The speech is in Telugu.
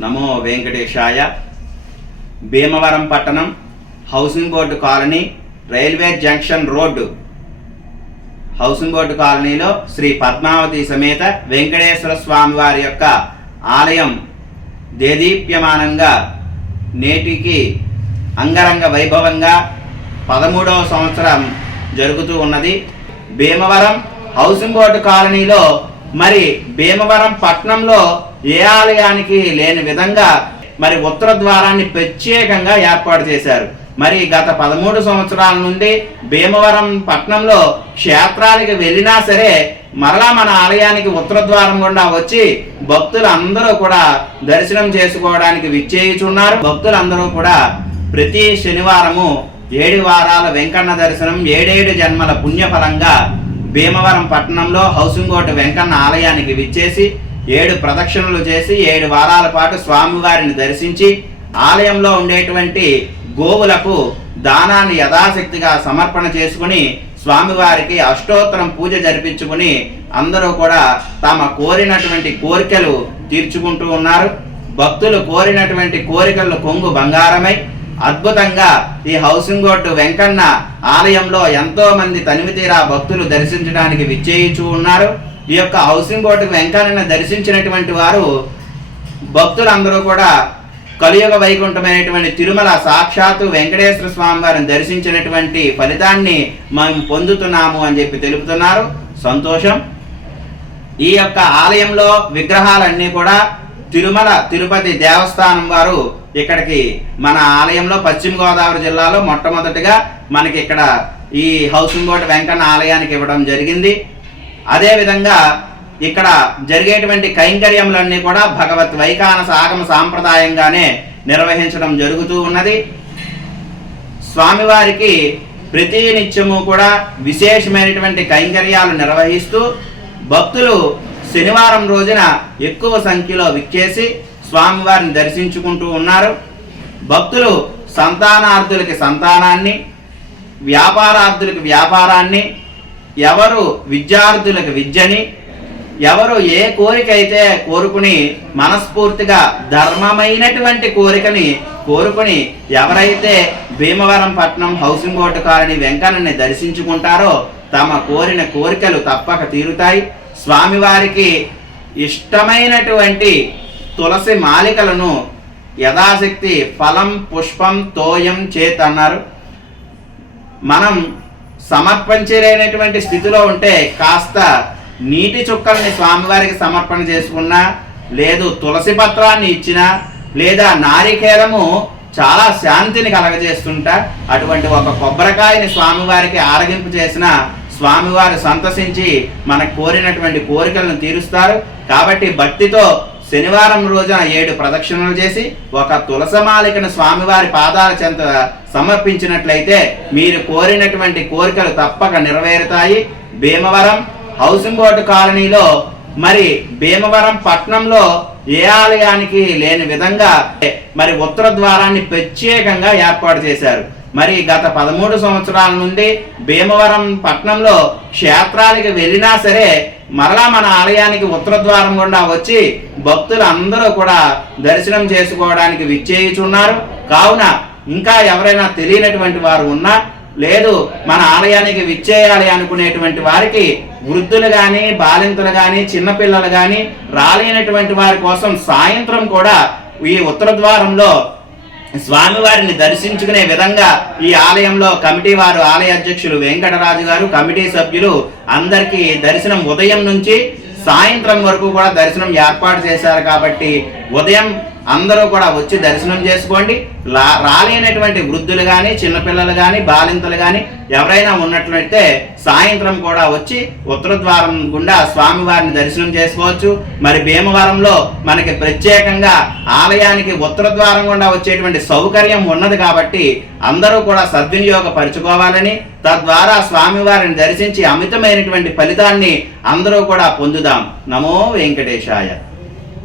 నమో వెంకటేశాయ. భీమవరం పట్టణం housing board colony railway junction road. Housing board కాలనీలో శ్రీ పద్మావతి సమేత వెంకటేశ్వర స్వామి వారి యొక్క ఆలయం దేదీప్యమానంగా నేటికి అంగరంగ వైభవంగా పదమూడవ సంవత్సరం జరుగుతూ ఉన్నది. భీమవరం హౌసింగ్ బోర్డు కాలనీలో మరి భీమవరం పట్నంలో ఏ ఆలయానికి లేని విధంగా మరి ఉత్తర ద్వారాన్ని ప్రత్యేకంగా ఏర్పాటు చేశారు. మరి గత పదమూడు సంవత్సరాల నుండి భీమవరం పట్నంలో క్షేత్రానికి వెళ్ళినా సరే మరలా మన ఆలయానికి ఉత్తర ద్వారం గుండా వచ్చి భక్తులు అందరూ కూడా దర్శనం చేసుకోవడానికి విచ్చేయుచున్నారు. భక్తులందరూ కూడా ప్రతి శనివారము ఏడు వారాల వెంకన్న దర్శనం ఏడేడు జన్మల పుణ్యఫలంగా భీమవరం పట్టణంలో హౌసింగ్ బోర్డు వెంకన్న ఆలయానికి విచ్చేసి ఏడు ప్రదక్షిణలు చేసి ఏడు వారాల పాటు స్వామివారిని దర్శించి ఆలయంలో ఉండేటువంటి గోవులకు దానాన్ని యథాశక్తిగా సమర్పణ చేసుకుని స్వామివారికి అష్టోత్తరం పూజ జరిపించుకుని అందరూ కూడా తమ కోరినటువంటి కోరికలు తీర్చుకుంటూ ఉన్నారు. భక్తులు కోరినటువంటి కోరికలు కొంగు బంగారమై అద్భుతంగా ఈ హౌసింగ్ బోర్డు వెంకన్న ఆలయంలో ఎంతో మంది తనివితీరా భక్తులు దర్శించడానికి విచ్చేయిచూ ఉన్నారు. ఈ యొక్క హౌసింగ్ బోర్డు వెంకన్నను దర్శించినటువంటి వారు భక్తులందరూ కూడా కలియుగ వైకుంఠమైనటువంటి తిరుమల సాక్షాత్తు వెంకటేశ్వర స్వామి వారిని దర్శించినటువంటి ఫలితాన్ని మనం పొందుతున్నాము అని చెప్పి తెలుపుతున్నారు. సంతోషం. ఈ యొక్క ఆలయంలో విగ్రహాలన్నీ కూడా తిరుమల తిరుపతి దేవస్థానం వారు ఇక్కడికి మన ఆలయంలో పశ్చిమ గోదావరి జిల్లాలో మొట్టమొదటిగా మనకి ఇక్కడ ఈ హౌసింగ్ బోర్డు వెంకన్న ఆలయానికి ఇవ్వడం జరిగింది. అదేవిధంగా ఇక్కడ జరిగేటువంటి కైంకర్యములన్నీ కూడా భగవత్ వైకానస ఆగమ సాంప్రదాయంగానే నిర్వహించడం జరుగుతూ ఉన్నది. స్వామివారికి ప్రతి నిత్యము కూడా విశేషమైనటువంటి కైంకర్యాలు నిర్వహిస్తూ భక్తులు శనివారం రోజున ఎక్కువ సంఖ్యలో విచ్చేసి స్వామివారిని దర్శించుకుంటూ ఉన్నారు. భక్తులు సంతానార్థులకి సంతానాన్ని వ్యాపారార్థులకి వ్యాపారాన్ని ఎవరు విద్యార్థులకు విద్యని ఎవరు ఏ కోరిక అయితే కోరుకుని మనస్ఫూర్తిగా ధర్మమైనటువంటి కోరికని కోరుకుని ఎవరైతే భీమవరం పట్నం హౌసింగ్ బోర్డు కాలనీ వెంకన్నని దర్శించుకుంటారో తమ కోరిన కోరికలు తప్పక తీరుతాయి. స్వామివారికి ఇష్టమైనటువంటి తులసి మాలికలను యథాశక్తి ఫలం పుష్పం తోయం చేత్ అన్నారు. మనం సమర్పించలేనటువంటి స్థితిలో ఉంటే కాస్త నీటి చుక్కల్ని స్వామివారికి సమర్పణ చేసుకున్నా లేదు తులసి పత్రాన్ని ఇచ్చినా లేదా నారికేలము చాలా శాంతిని కలగజేస్తుంటా అటువంటి ఒక కొబ్బరికాయని స్వామివారికి ఆరగింపు చేసిన స్వామివారు సంతసించి మనకు కోరినటువంటి కోరికలను తీరుస్తారు. కాబట్టి భక్తితో శనివారం రోజున ఏడు ప్రదక్షిణలు చేసి ఒక తులసమాలికను స్వామివారి పాదాల చెంత సమర్పించినట్లయితే మీరు కోరినటువంటి కోరికలు తప్పక నెరవేరుతాయి. భీమవరం హౌసింగ్ బోర్డు కాలనీలో మరి భీమవరం పట్నంలో ఏ ఆలయానికి లేని విధంగా మరి ఉత్తర ద్వారాన్ని ప్రత్యేకంగా ఏర్పాటు చేశారు. మరి గత పదమూడు సంవత్సరాల నుండి భీమవరం పట్నంలో క్షేత్రాలకి వెళ్ళినా సరే మరలా మన ఆలయానికి ఉత్తర ద్వారం గుండా వచ్చి భక్తులు అందరూ కూడా దర్శనం చేసుకోవడానికి విచ్చేయుచున్నారు. కావున ఇంకా ఎవరైనా తెలియనటువంటి వారు ఉన్నా లేదు మన ఆలయానికి విచ్చేయాలి అనుకునేటువంటి వారికి వృద్ధులు కానీ బాలింతలు కానీ చిన్నపిల్లలు కానీ రాలేనటువంటి వారి కోసం సాయంత్రం కూడా ఈ ఉత్తర ద్వారంలో స్వామివారిని దర్శించుకునే విధంగా ఈ ఆలయంలో కమిటీ వారు ఆలయ అధ్యక్షులు వెంకటరాజు గారు కమిటీ సభ్యులు అందరికీ దర్శనం ఉదయం నుంచి సాయంత్రం వరకు కూడా దర్శనం ఏర్పాటు చేశారు కాబట్టి ఉదయం అందరూ కూడా వచ్చి దర్శనం చేసుకోండి. లా రాలేనటువంటి వృద్ధులు కానీ చిన్నపిల్లలు కానీ బాలింతలు కానీ ఎవరైనా ఉన్నట్లయితే సాయంత్రం కూడా వచ్చి ఉత్తర ద్వారం గుండా స్వామివారిని దర్శనం చేసుకోవచ్చు. మరి భీమవరంలో మనకి ప్రత్యేకంగా ఆలయానికి ఉత్తర ద్వారం గుండా వచ్చేటువంటి సౌకర్యం ఉన్నది కాబట్టి అందరూ కూడా సద్వినియోగపరచుకోవాలని తద్వారా స్వామివారిని దర్శించి అమితమైనటువంటి ఫలితాన్ని అందరూ కూడా పొందుదాం. నమో వెంకటేశాయ.